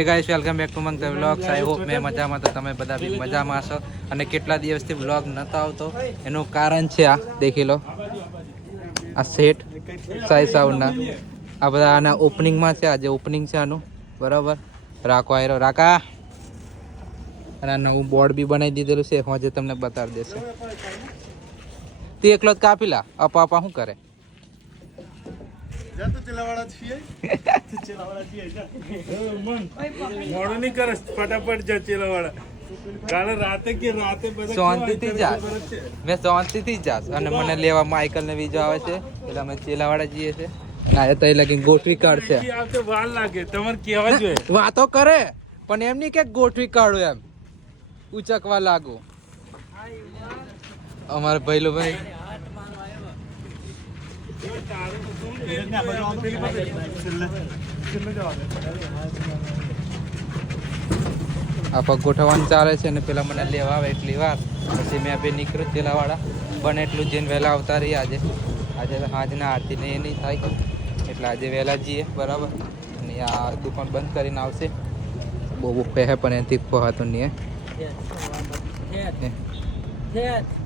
હે guys, welcome back to મંગ the vlogs. I hope મેં મજામાં, તો તમે બધા બી મજામાં હશો. અને કેટલા દિવસથી વ્લોગ નતો આવતો એનું કારણ છે આ દેખી લો, આ સેટ સાઈ સાઉન્ડના આ બધા આના ઓપનિંગમાં છે. આજે ઓપનિંગ છે આનું, બરાબર. રાખો આયરો રાકા. અને આ નવું બોર્ડ બી બનાવી દીધેલું છે, હું આજે તમને બતાવી દેશે. તે એકલો જ કાપી લા, આપા શું કરે? ફટાફટ જા ચેલાવાળા. કાલે રાતે કે રાતે શાંતિથી જાસ, મેં શાંતિથી જાસ. અને મને લેવા માઇકલ ને બીજો આવે છે, એટલે અમે ચેલાવાળા જઈએ છે. ના તો લગી ગોઠવી કાઢશે. વાર લાગે તમારે કેવા જોઈએ. વાતો કરે પણ એમ નહીં કે ગોઠવી કાઢું, એમ ઉચકવા લાગુ. અમારે ભઈલો ભાઈ આ પગ ગોઠવવાનું ચાલે છે ને પેલા મને લેવા આવે એટલી વાર, પછી મેં બે નીકળ્યું ચેલાવાળા. બને એટલું જઈને વહેલા આવતા રહીએ. આજે સાંજના આરતી ને એ નહીં થાય, એટલે આજે વહેલા જઈએ, બરાબર. અને આ દુકાન બંધ કરીને આવશે. બહુ પહે પણ એથી પહાતું નહીં,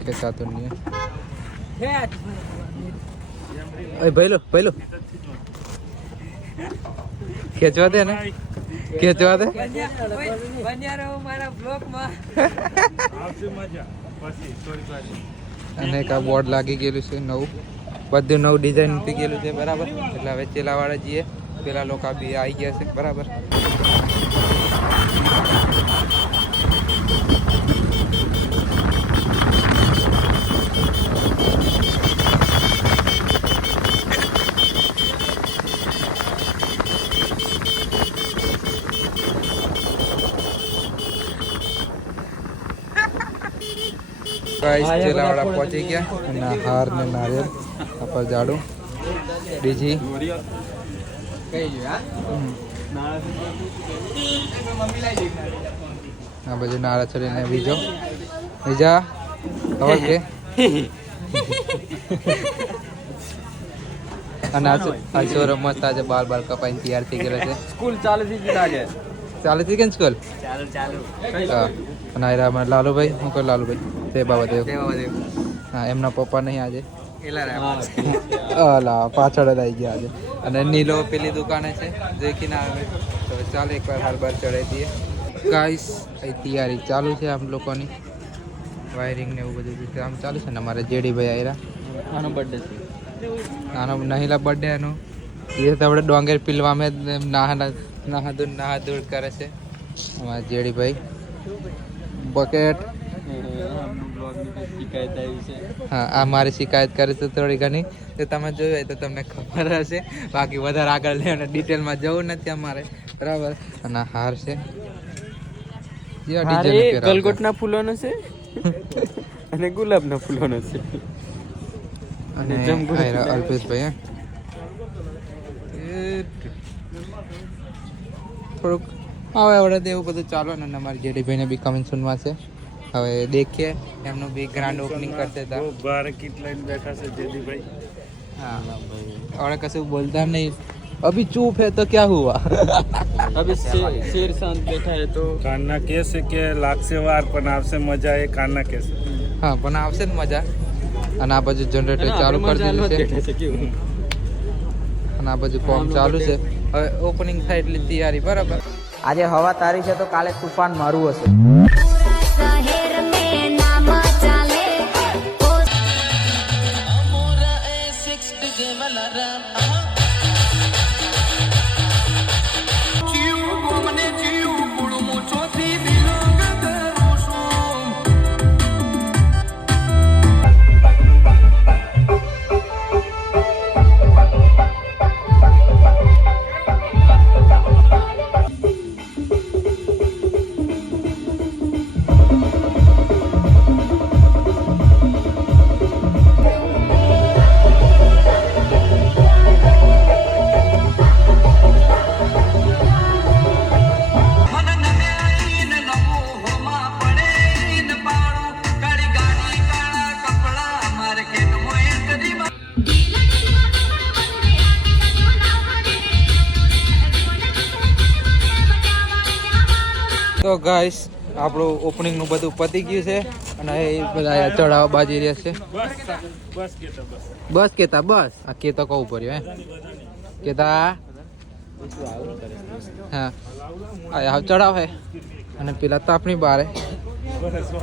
ખેંચાતું નહીં. ભઈલો ખેંચવા દે ને, ખેંચવા દે. અને એક આ બોર્ડ લાગી ગયેલું છે નવું, બધું નવું ડિઝાઇન મૂકી ગયેલું છે, બરાબર. એટલે હવે ચેલાવાળા જઈએ, પેલા લોકો બી આવી ગયા છે, બરાબર. ચેલાવાળા પહોંચી ગયા અને હાર ને નારિયેલ પર જાડું બીજી આ બાજુ નારા ચડીને બીજા ખબર કે. અને આ છોરો મસ્ત આજે બાલ કપાઈને તૈયાર થઈ ગયેલો છે. સ્કૂલ ચાલુ થઈ લાગે. ચાલુ થઈ ગઈ સ્કૂલ? ચાલુ. હા. અને આયરા લાલુભાઈ, શું કહું લાલુભાઈ? તે બાબત હા, એમના પપ્પા નહીં આજે, પાછળ જ આવી ગયા આજે. અને નીલો પેલી દુકાને છે, દેખીને આવે. તો ચાલો એકવાર હાલ બાર ચડાવી દઈએ. ગાઈસ, તૈયારી ચાલુ છે આમ લોકોની, વાયરિંગ ને એવું બધું કામ ચાલુ છે. ને અમારે જેડીભાઈ આયરા, આનો બર્થડે છે, નાનો નહીલા બર્થડે એનો. એ તો આપણે ડોંગર પીલવામાં નાહા દૂર કરે છે અમારા જેડીભાઈ. બકેટ હા, આ મારી શિકાયત કરે છે થોડી ઘણી, તો તમે જોયું હોય તો તમને ખબર હશે. બાકી વધારે આગળ લે અને ડિટેલમાં જવું નથી અમારે, બરાબર. અને હાર છે, ગલગોટના ફૂલોનો છે અને ગુલાબના ફૂલોનો છે. અને અલ્પેશભાઈ થોડુંક હવે આવડે એવું બધું ચાલો. ને અમારી જેડીભાઈને બી કમિંગ સૂનમાં છે. હવે દેખીએ, એમનું બી ગ્રાન્ડ ઓપનિંગ કરશે. બાર કિટ લઈને બેઠા છે જેદીભાઈ. હા, હવે કશું બોલતા નહીં. अभी चुप है तो क्या हुआ? अभी शेर शांत बैठा है तो કાનના કેસે કે લાગશે વાર પણ આવશે મજા. એ કાનના કેસે હા, પણ આવશે ને મજા. અને આ બાજુ જનરેટર ચાલુ કરી દીધું છે, અને આ બાજુ કોમ ચાલુ છે. હવે ઓપનિંગ થાય એટલે તૈયારી, બરાબર. આજે હવા તારી છે તો કાલે તુફાન મારું હશે. તો ગાઈસ આપણું ઓપનિંગ નું બધું પતી ગયું છે અને એ બધા ચડાવવા બાજી રહ્યા છે. બસ કેતા બસ બસ કેતા બસ આ કેતા કહું પડ્યું હે કેતા હા આ ચડાવ હે અને પેલા તાપની બારે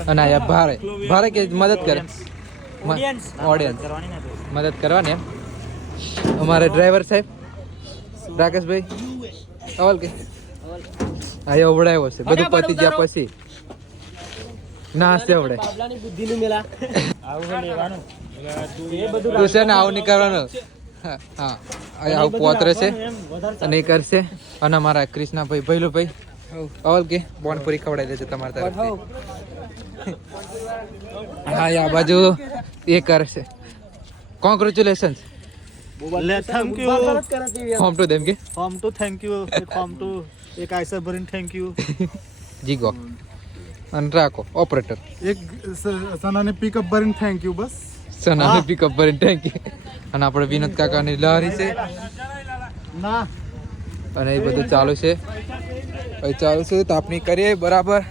અને આયા ભારે ભારે કે મદદ કરે ઓડિયન્સ મદદ કરવાની એમ. અમારે ડ્રાઈવર સાહેબ રાકેશભાઈ અવલ કે આયા ઉવડાવ્યો છે બધું પતી ગયા પછી ના હશે આવડે તું છે ને આવું નહીં કરવાનું. હા આવું પોતરે છે અને એ કરશે અને અમારા કૃષ્ણાભાઈ ભૈલુભાઈ અવલ કે બોનપુરી ખવડાવી દેશે તમારા તરફથી. હા આ બાજુ એ કરશે. Congratulation thank you home to them કે home to thank you home to एक ऐसा बरिन थैंक यू જીગો અને રાખો ઓપરેટર एक सनाने पिकअप बरीन थैंक यू बस સનાને પિકઅપ કરીને થેન્ક યુ. અને આપણે વિનોદ કાકાની લહેરી છે ना અને એ બધું ચાલુ છે. હવે ચાલુ છે તાપણી કરીએ બરાબર.